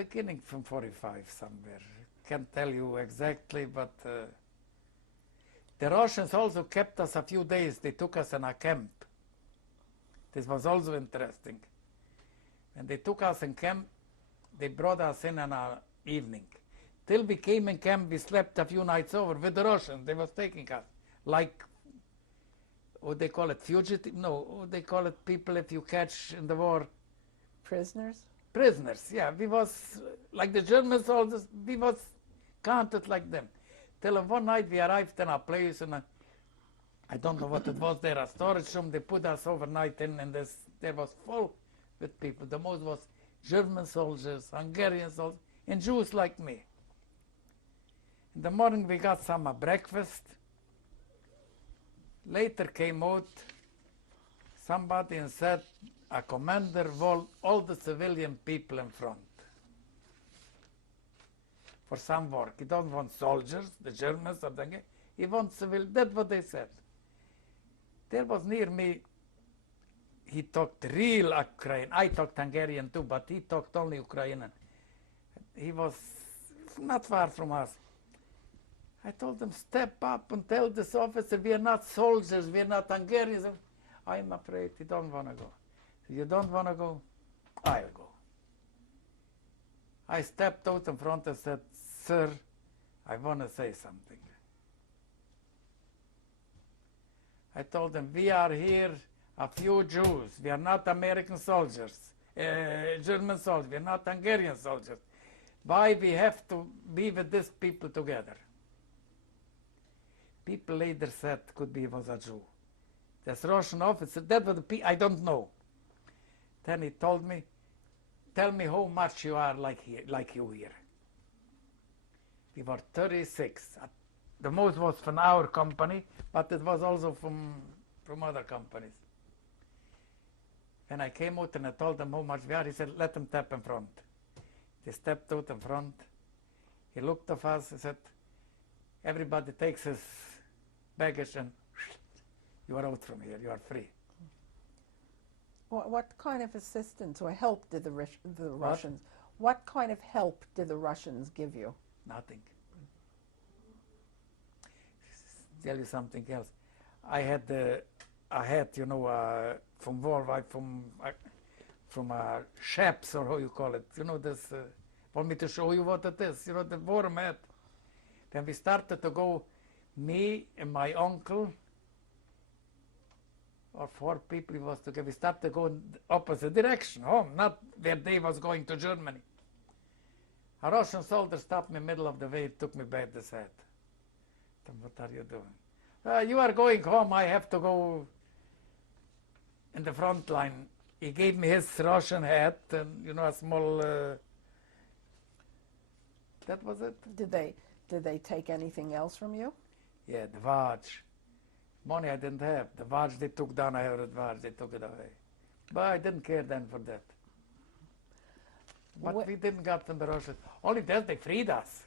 beginning from 45 somewhere. Can't tell you exactly, but the Russians also kept us a few days. They took us in a camp. This was also interesting. When they took us in camp, they brought us in an evening. Till we came in camp, we slept a few nights over with the Russians. They was taking us, like, what they call it, fugitive? No, what they call it, people if you catch in the war. Prisoners? Prisoners, yeah. We was, like the German soldiers, we was counted like them. Till one night we arrived in a place, and I don't know what it was there, a storage room. They put us overnight in, and there was full with people. The most was German soldiers, Hungarian soldiers, and Jews like me. In the morning we got some breakfast. Later came out somebody and said, a commander want all the civilian people in front for some work. He don't want soldiers, the Germans or the, he wants civil. That's what they said. There was near me, he talked real Ukrainian. I talked Hungarian too, but he talked only Ukrainian. He was not far from us. I told him, step up and tell this officer, we are not soldiers, we are not Hungarians. I'm afraid he don't want to go. You don't want to go? I'll go. I stepped out in front and said, sir, I want to say something. I told him, we are here a few Jews. We are not American soldiers, German soldiers. We are not Hungarian soldiers. Why we have to be with these people together? People later said, could be he was a Jew. This Russian officer, that was the I don't know. Then he told me, tell me how much you are like you here. We were 36. The most was from our company, but it was also from other companies. When I came out and I told them how much we are, he said, let them step in front. They stepped out in front. He looked at us and said, everybody takes his baggage and you are out from here, you are free. What kind of assistance or help did the Russians, what kind of help did the Russians give you? Nothing. Tell you something else. I had, you know, from war, from chaps, or how you call it. You know, this, want me to show you what it is? You know, the warm hat. When we started to go, me and my uncle, or 4 people was together, we started to go in the opposite direction, home, not where they was going to Germany. A Russian soldier stopped me in the middle of the way, took me by the side. What are you doing? You are going home, I have to go in the front line. He gave me his Russian hat and, you know, a small, that was it. Did they take anything else from you? Yeah, the watch. Money I didn't have. The watch they took down, I have the watch, they took it away. But I didn't care then for that. But we didn't get from the Russians. Only that they freed us.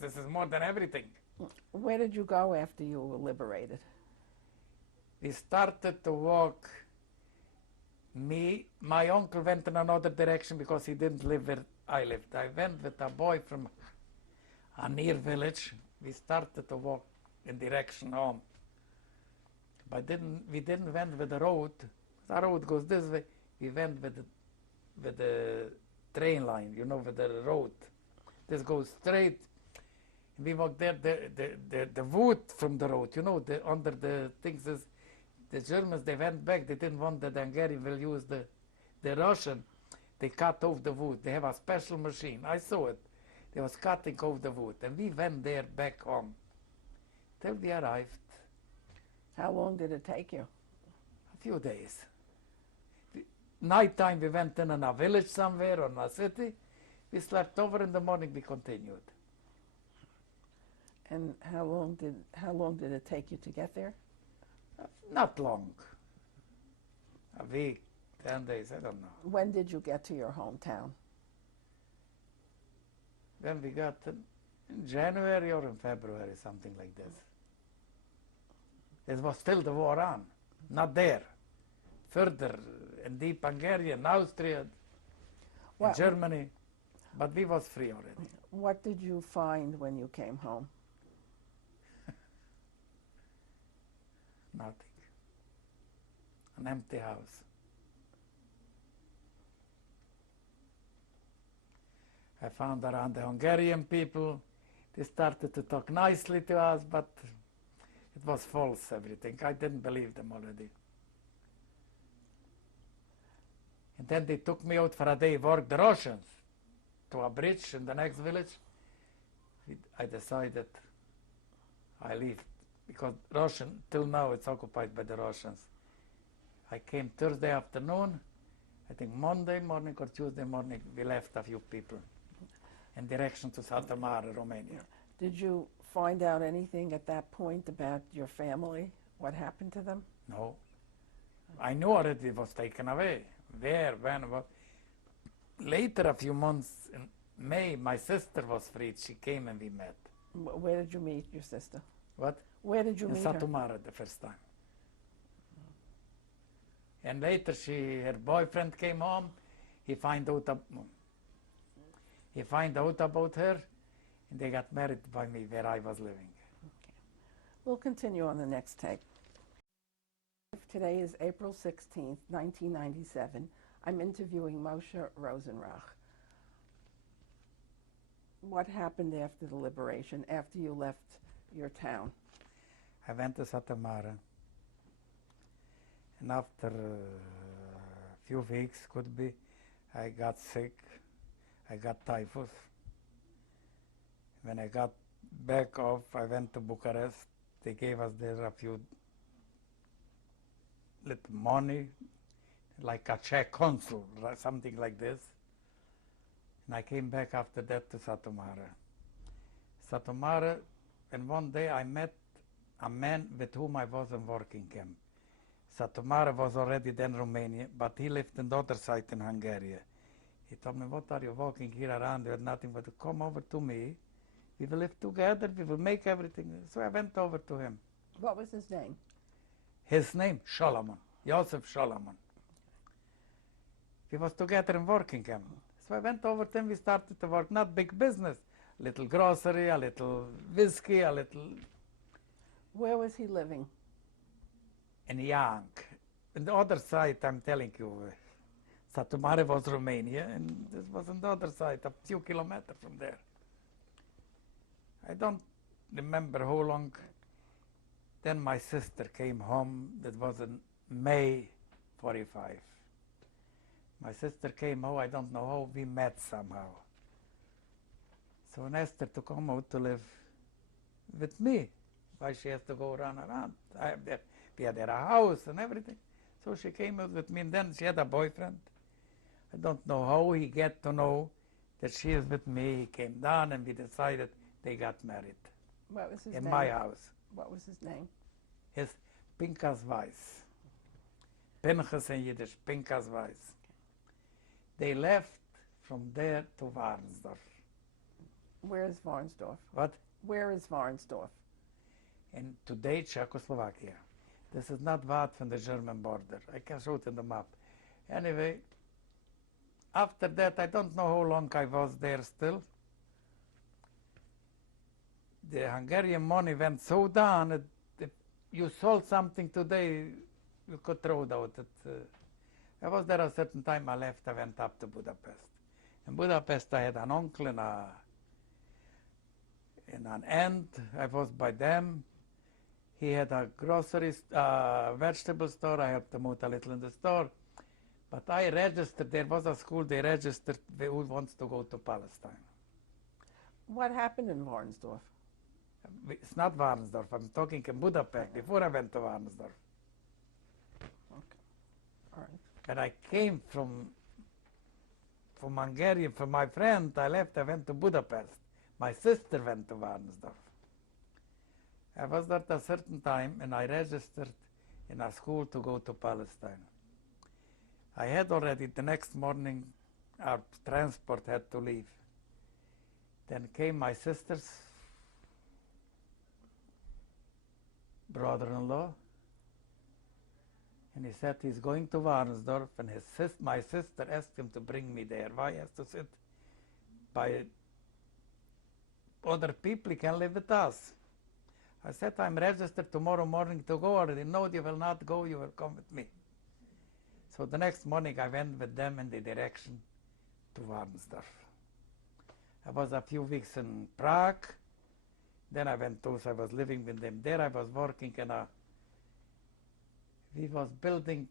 This is more than everything. Where did you go after you were liberated? We started to walk. My uncle went in another direction because he didn't live where I lived. I went with a boy from a near village. We started to walk in direction home. But we didn't went with the road. The road goes this way. We went with the train line, you know, with the road. This goes straight. We walked there, the wood from the road, you know, under the things is, the Germans, they went back, they didn't want that the Hungarian will use the Russian. They cut off the wood. They have a special machine. I saw it. They was cutting off the wood. And we went there back home till we arrived. How long did it take you? A few days. Nighttime we went in a village somewhere or in a city. We slept over. In the morning we continued. And how long did it take you to get there? Not long. A week, 10 days, I don't know. When did you get to your hometown? When we got in January or in February, something like this. It was still the war on, not there. Further in deep Hungary and Austria. What, Germany, but we was free already. what did you find when you came home? Nothing. An empty house. I found around the Hungarian people, they started to talk nicely to us, but it was false, everything. I didn't believe them already. And then they took me out for a day, work the Russians, to a bridge in the next village. I decided I leave, because Russian, till now it's occupied by the Russians. I came Thursday afternoon, I think Monday morning or Tuesday morning, we left a few people in direction to Sătomare, Romania. Did you find out anything at that point about your family? What happened to them? No. I knew already it was taken away. Where, when, what. Later, a few months in May, my sister was freed. She came and we met. Where did you meet your sister? What? Where did you In meet her? Sătomare the first time. And later, her boyfriend came home. He find out about her, and they got married by me where I was living. We'll continue on the next tape. Today is April 16th, 1997. I'm interviewing Moshe Rosenrauch. What happened after the liberation, after you left your town? I went to Sătomare, and after a few weeks, could be, I got sick. I got typhus. When I got back off, I went to Bucharest. They gave us there a few little money, like a Czech consul, something like this. And I came back after that to Sătomare. Sătomare, and one day I met a man with whom I was in working camp. Sătomare was already then Romania, but he lived on the other side in Hungary. He told me, what are you walking here around? You have nothing but to come over to me. We will live together. We will make everything. So I went over to him. What was his name? His name, Solomon, Joseph Solomon. We was together in working camp. So I went over to him. We started to work, not big business, little grocery, a little whiskey, a little. Where was he living? In Young. On the other side, I'm telling you, Sătomare was Romania, and this was on the other side, a few kilometers from there. I don't remember how long. Then my sister came home. That was in May 45. My sister came home. I don't know how we met somehow. So I asked her to come out to live with me. Why she has to go run around? We had a house and everything. So she came out with me, and then she had a boyfriend. I don't know how he get to know that she is with me. He came down and we decided they got married. What was his name? In my house. What was his name? His Pinkas Weiss. Pinchas in Yiddish, Pinkas Weiss. They left from there to Warnsdorf. Where is Warnsdorf? What? Where is Warnsdorf? In today Czechoslovakia. This is not far from the German border. I can show it in the map. Anyway, after that, I don't know how long I was there still. The Hungarian money went so down that if you sold something today, you could throw it out. I was there a certain time. I left. I went up to Budapest. In Budapest, I had an uncle in an end. I was by them. He had a grocery, vegetable store. I helped him out a little in the store. But I registered. There was a school. They registered who wants to go to Palestine. What happened in Warnsdorf? It's not Warnsdorf. I'm talking in Budapest before I went to Warnsdorf. Okay. All right. And I came from Hungary, from my friend. I left. I went to Budapest. My sister went to Warnsdorf. I was there at a certain time, and I registered in a school to go to Palestine. I had already the next morning, our transport had to leave. Then came my sister's brother-in-law. And he said he's going to Warnsdorf, and my sister asked him to bring me there. Why he has to sit by other people? He can live with us. I said, I'm registered tomorrow morning to go already. No, you will not go, you will come with me. So the next morning I went with them in the direction to Warnsdorf. I was a few weeks in Prague. Then I went to, I was living with them there. I was working in we was building,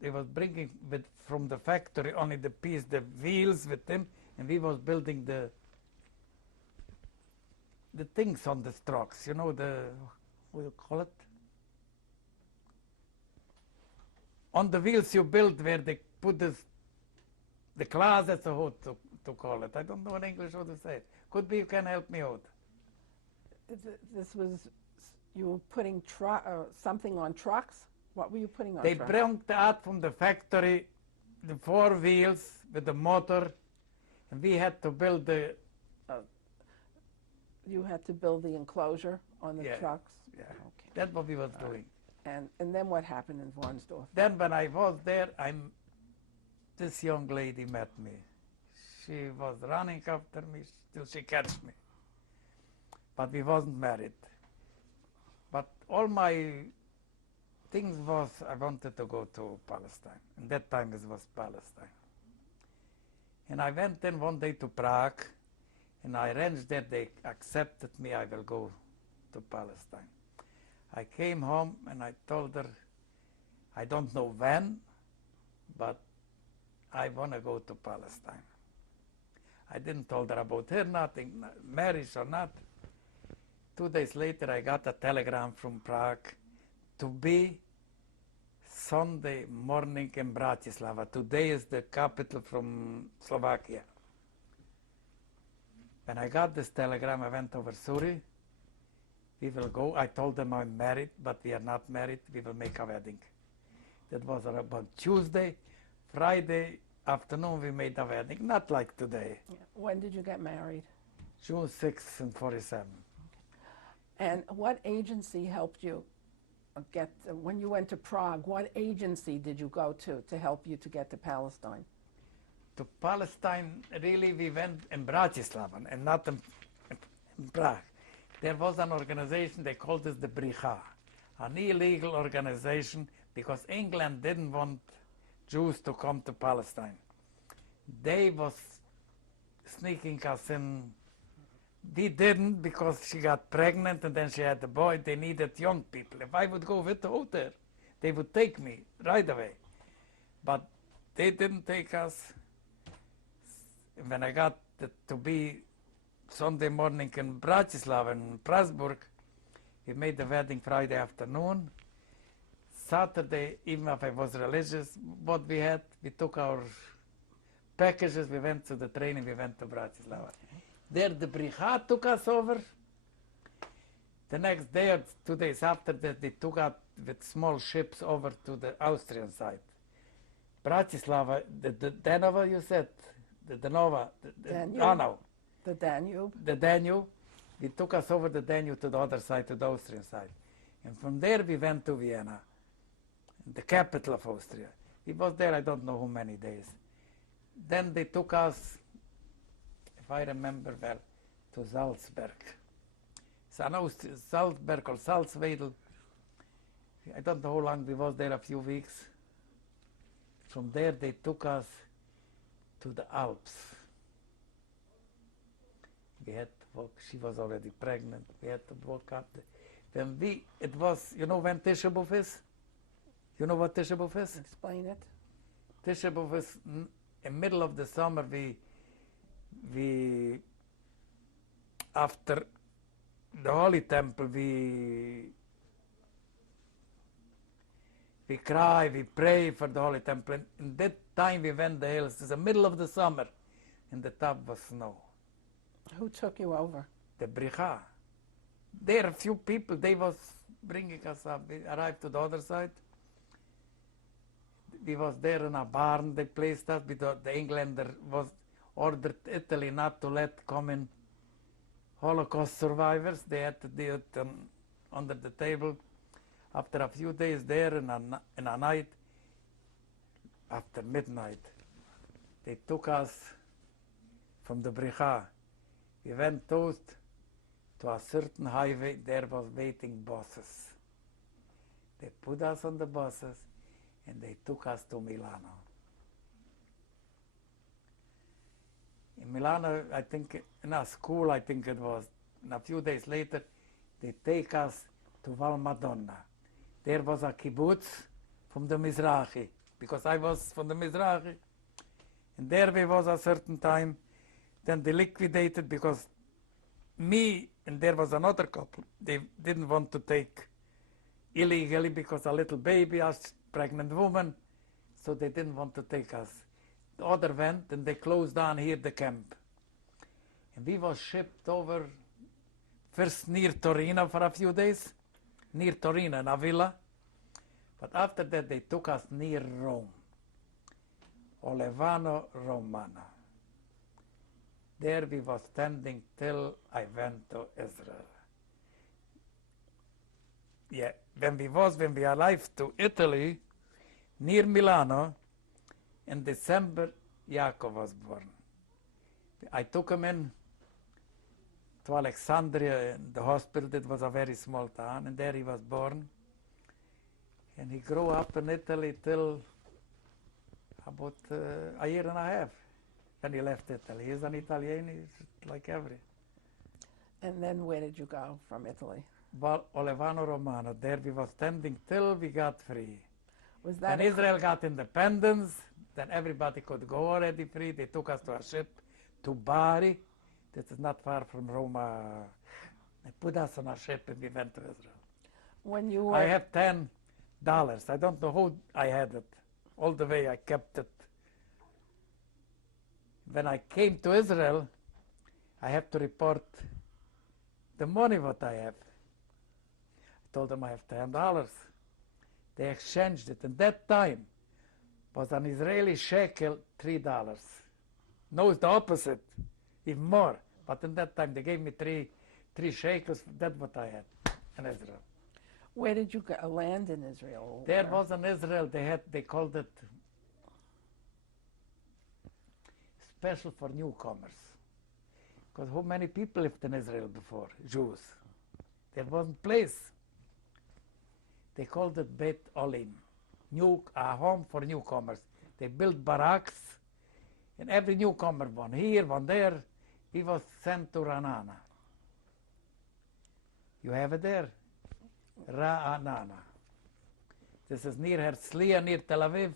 they was bringing from the factory only the wheels with them, and we was building the things on the trucks, you know, what do you call it? On the wheels you build where they put the closets, or how to call it. I don't know in English how to say it. Could be you can help me out. This was, you were putting something on trucks? What were you putting on They trucks? brought out from the factory the 4 wheels with the motor, and we had to build the... You had to build the enclosure on the Yeah, trucks? yeah. Okay. That's what we was doing. And then what happened in Warnsdorf? Then when I was there, this young lady met me. She was running after me till she catched me. But we wasn't married. But all my things was, I wanted to go to Palestine. And that time it was Palestine. And I went then one day to Prague, and I arranged that they accepted me, I will go to Palestine. I came home and I told her, I don't know when, but I want to go to Palestine. I didn't tell her about her, nothing, marriage or not. 2 days later, I got a telegram from Prague to be Sunday morning in Bratislava. Today is the capital from Slovakia. When I got this telegram, I went over Suri. We will go. I told them I'm married, but we are not married. We will make a wedding. That was about Tuesday. Friday afternoon, we made a wedding. Not like today. Yeah. When did you get married? June 6th and 47. And what agency helped you get, when you went to Prague, what agency did you go to help you to get to Palestine? To Palestine, really, we went in Bratislava and not in Prague. There was an organization, they called it the Bricha, an illegal organization, because England didn't want Jews to come to Palestine. They was sneaking us in. We didn't, because she got pregnant and then she had a boy. They needed young people. If I would go with the there, they would take me right away. But they didn't take us. When I got to be Sunday morning in Bratislava and Prasburg, we made the wedding Friday afternoon. Saturday, even if I was religious, what we had, we took our packages, we went to the train and we went to Bratislava. There the Brigade took us over. The next day or 2 days after that, they took us with small ships over to the Austrian side. Bratislava, the Danova, you said? The Danova, Danube. Oh no. The Danube? The Danube. They took us over the Danube to the other side, to the Austrian side. And from there we went to Vienna, the capital of Austria. We was there, I don't know how many days. Then they took us, if I remember well, to Salzburg. Salzburg or Salzwedel. I don't know how long we was there, a few weeks. From there they took us to the Alps. We had to walk, she was already pregnant, we had to walk up. It was, you know when Tisha B'Av is? You know what Tisha B'Av is? Explain it. Tisha B'Av is in the middle of the summer, we after the Holy Temple, we cry, we pray for the Holy Temple. And in that time we went the hills. It's the middle of the summer, and the top was snow. Who took you over? The Bricha. There are a few people, they was bringing us up. We arrived to the other side. We was there in a barn, they placed us, because the Englander was ordered Italy not to let come in Holocaust survivors. They had to do it under the table. After a few days there in a night, after midnight, they took us from the Bricha. We went out to a certain highway. There was waiting buses. They put us on the buses and they took us to Milano. In Milano, I think, in a school, I think it was, and a few days later, they take us to Val Madonna. There was a kibbutz from the Mizrahi, because I was from the Mizrahi. And there we was a certain time. Then they liquidated because me and there was another couple. They didn't want to take illegally because a little baby, a pregnant woman, so they didn't want to take us. The other went and they closed down here the camp. And we was shipped over first near Torino for a few days, near Torino in a villa. But after that they took us near Rome, Olevano Romano. There we was standing till I went to Israel. Yeah, when we arrived to Italy, near Milano, in December, Yaakov was born. I took him in to Alexandria, in the hospital. It was a very small town, and there he was born. And he grew up in Italy till about a year and a half. When he left Italy. He's an Italian, he's like every. And then where did you go from Italy? Well, Olevano Romano, there we was standing till we got free. Was that When Israel got independence, then everybody could go already free. They took us to a ship to Bari. This is not far from Roma. They put us on a ship and we went to Israel. when you were I have $10. I don't know who I had it. All the way I kept it. When I came to Israel, I have to report the money what I have. I told them I have $10. They exchanged it. And that time was an Israeli shekel, $3. No, it's the opposite, even more. But in that time they gave me three shekels. That's what I had in Israel. Where did you land in Israel? There was in Israel, they called it special for newcomers. Because how many people lived in Israel before, Jews? There wasn't place. They called it Beit Olim, a home for newcomers. They built barracks, and every newcomer, one here, one there, he was sent to Ra'anana. You have it there? Ra'anana. This is near Herzliya, near Tel Aviv.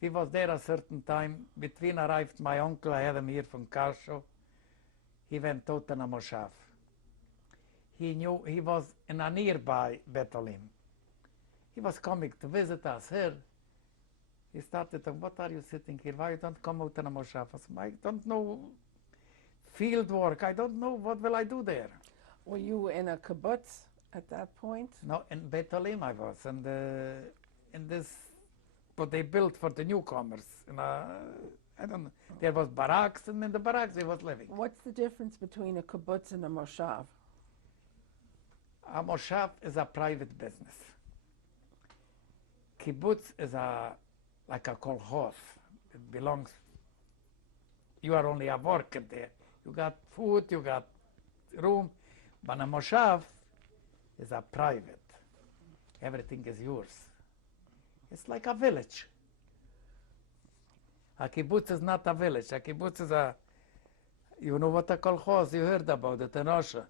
He was there a certain time. Between arrived my uncle, I had him here from Karsho. He went out in a moshav. He knew he was in a nearby Betolim. He was coming to visit us here. He started to, what are you sitting here? Why you don't come out in a moshav? I said, I don't know field work. I don't know what will I do there. Were you in a kibbutz at that point? No, in Betolim I was, and in this, what they built for the newcomers. I don't know. There was barracks, and in the barracks they was living. What's the difference between a kibbutz and a moshav? A moshav is a private business. Kibbutz is like a kolkhoz. It belongs, you are only a worker there. You got food, you got room, but a moshav is a private. Everything is yours. It's like a village. A kibbutz is not a village. A kibbutz is you know what a kolkhoz, you heard about it in Russia.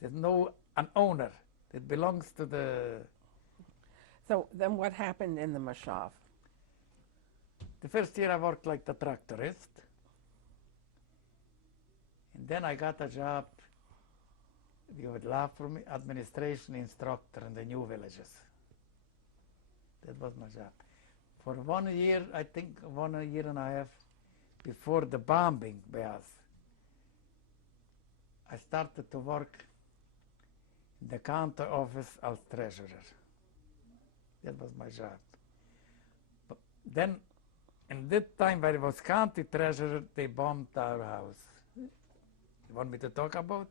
There's no an owner. It belongs to the... So then what happened in the moshav? The first year I worked like the tractorist. And then I got a job, you would laugh for me, administration instructor in the new villages. That was my job. For 1 year, I think 1 year and a half before the bombing by us, I started to work in the county office as treasurer. That was my job. But then, in that time when I was county treasurer, they bombed our house. You want me to talk about?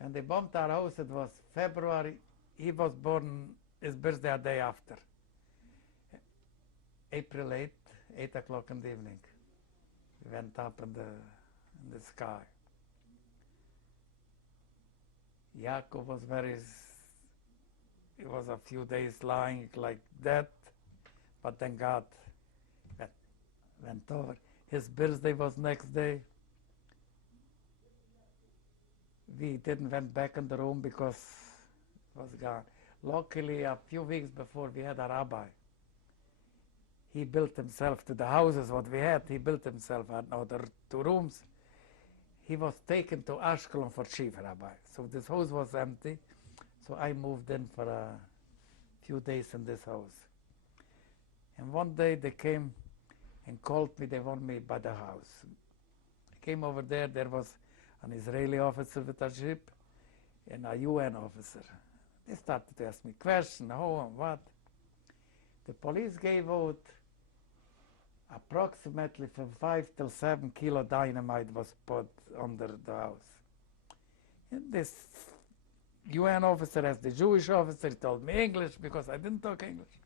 When they bombed our house, it was February. He was born, his birthday a day after. April 8, 8 o'clock in the evening. We went up in the sky. Yaakov was he was a few days lying like that, but then God went over. His birthday was next day. We didn't went back in the room because it was gone. Luckily, a few weeks before, we had a rabbi. He built himself to the houses what we had. He built himself another 2 rooms. He was taken to Ashkelon for chief rabbi. So this house was empty. So I moved in for a few days in this house. And one day they came and called me. They want me by the house. I came over there. There was an Israeli officer with a jeep and a UN officer. They started to ask me questions, how and what. The police gave out approximately from 5 till 7 kilo dynamite was put under the house. And this UN officer, as the Jewish officer, told me English because I didn't talk English.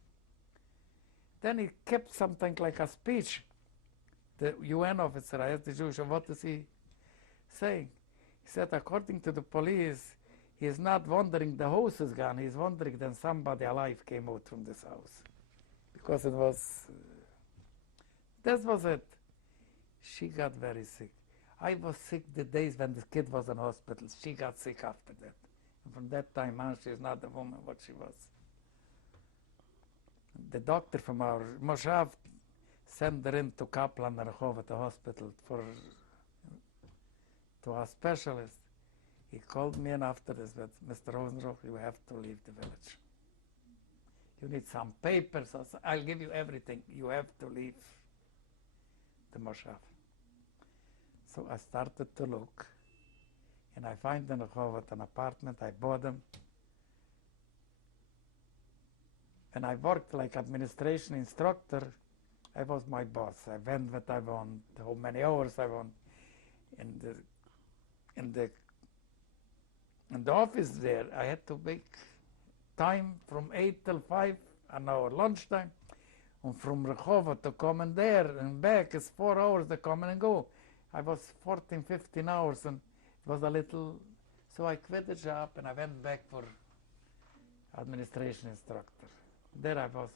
Then he kept something like a speech. The UN officer, I asked the Jewish, what is he saying? He said, according to the police, he is not wondering the house is gone, he's wondering that somebody alive came out from this house. Because it was, that was it. She got very sick. I was sick the days when the kid was in hospital. She got sick after that. And from that time on, she is not the woman what she was. The doctor from our Moshe sent her into Kaplan and Rehovot, the hospital, to a specialist. He called me in after this, but Mr. Rosenrauch, you have to leave the village. You need some papers. I'll give you everything. You have to leave the Moshe. So I started to look, and I find in Rehovot an apartment. I bought them. And I worked like administration instructor. I was my boss. I went what I want, how many hours I want. In the office there, I had to make time from 8 till 5, an hour lunchtime. And from Rehovot to come in there and back is 4 hours to come in and go. I was 14, 15 hours, and it was a little, so I quit the job and I went back for administration instructor. There I was